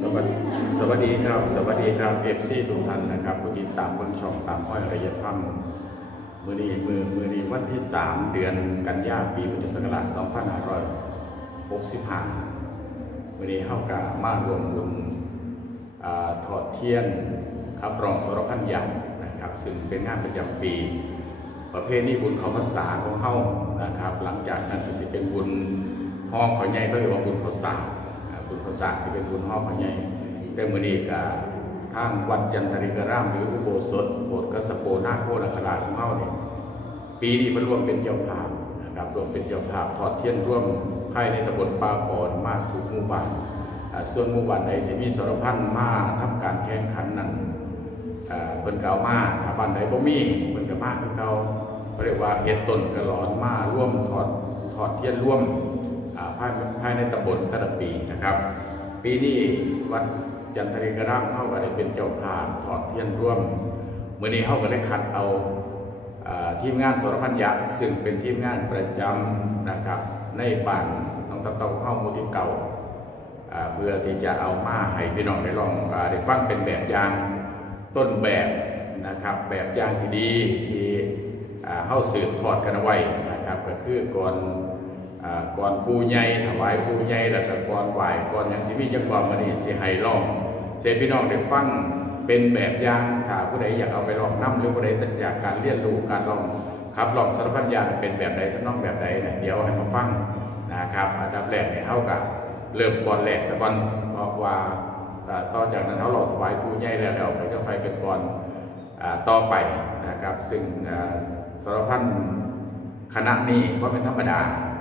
สวัสดีสวัสดีครับ สวัสดีครับเอฟซีทุกท่านนะครับผู้ติดตามเบื้องช่องตามห้อยอารยธรรมมือนี้มือมือนี้วันที่ 3 เดือนกันยายนปีพุทธศักราช2565มือนี้เฮากะมารวมบุญอ่าถอดเทียนครับรองสรพันยักษ์นะครับ ซึ่งเป็นงานประจำปี ประเภทนี้บุญเขาพรรษาของเฮานะครับ หลังจากนั้นก็สิเป็นบุญห้องขาใหญ่เขาเรียกว่าบุญขาสากอ่าบุญเขาสาสิเป็นบุญห้องขาใหญ่แต่มื้อนี้ก็ทางวัดจันทริกรามหรืออุโบสถโบสถ์กสโปนาโคนาคราชของเฮาเนี่ยปีนี้มันร่วมเป็นเจ้าภาพนะครับรวมเป็นเจ้าภาพทอดเทียนร่วมภายในตำบลป่าปอนมากทุกหมู่บ้านส่วนหมู่บ้านใดสิมีสรพันธ์มาทำการแข่งขันนั้น เอ่อเพิ่นเก่ามาถ้าบ้านใดบ่มีเพิ่นก็มาคือเก่าเขาเรียกว่าเฮ็ดต้นกระหลอนมาร่วมถอดถอดเทียนร่วมภายภายในตำบลต่ละปีนะครับ ปีนี้วัดจันทริกรามเฮาก็ได้เป็นเจ้าภาพถอดเทียนร่วมเมื้อนี้เฮาก็ได้คัดเอาทีมงานสรพันยักษ์ซึ่งเป็นทีมงานประจำนะครับ ในบ้านน้องตะเตาเฮามูที่เก่าเพื่อที่จะเอามาให้พี่น้องได้ลองได้ฟังเป็นแบบอย่าง ต้นแบบนะครับแบบอย่างที่ดีที่อ่าเฮาสืบทอดกันไว้นะครับก็คือก่อนอก่อนปูใหญ่ถวายปูใหญ่แล้วก็ก่อนไหวก่อนหยังสิมีจังก่อนมื้อนี้สิให้ลองเสพี่น้องได้ฟังเป็นแบบอย่างถ้าผู้ใดอยากเอาไปลองนํหรือผู้ใดอยากการเรียนรู้การลองครับลองสารพัดอย่างเป็นแบบใดทำนองแบบใดเนี่ยเดี๋ยวให้มาฟังนะครับอันดับแรกเนี่ยเฮากับเริ่มก่อนแรกสักก่อนเพราะว่าอ่า ต่อจากนั้นเขาเราถวายผู้ใหญ่แล้วเดี๋ยวไปเจ้าไฟเป็นก่อนต่อไปนะครับ ซึ่งสารพันคณะนี้ว่าเป็นธรรมดา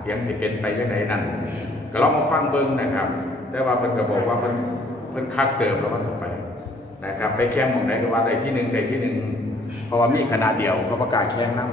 เสียงสิเป็นไปยังไงนั่นก็ลองมาฟังเบิ้งนะครับ แต่ว่าเพิ่นก็บอกว่าเพิ่นเพิ่นคักเติมแล้วมันต่อไปนะครับ ไปแข่งหมองไหนก็ว่าได้ที่หนึ่งได้ที่หนึ่งเพราะว่ามีคณะเดียวเขาประกาศแข่งนำ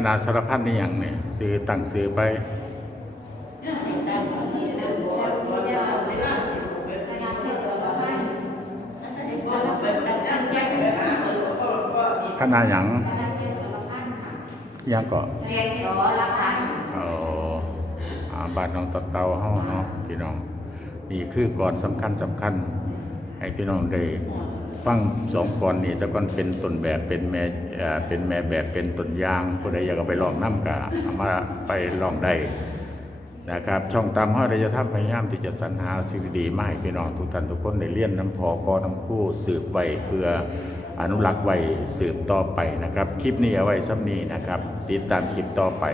ซื้อคณะสารพัดนี่อย่างเนี่ยซื้อตั้งซื้อไปคณะหยังหยังก็เรียนสอละคันเอาอ่าบ้านน้องตะเตาเฮาเนาะพี่น้องนี่คือก่อนสำคัญสำคัญให้พี่น้องได้ฟังสองก่อนนี่แต่ก่อนเป็นต้นแบบเป็นแม่ เอ่อเป็นแม่แบบเป็นต้นยางผู้ใดอยากไปลองน้ำกะเอามาไปลองได้นะครับ ช่องตามห้าได้จะทำพยายามที่จะสรรหาสิ่งดีมาให้พี่น้องทุกท่านทุกคนในเลี้ยนน้ำพอกอน้ำคู่สืบไว้เพื่ออนุรักษ์ไว้สืบต่อไปนะครับ คลิปนี้เอาไว้ซ้ำนี้นะครับ ติดตามคลิปต่อไป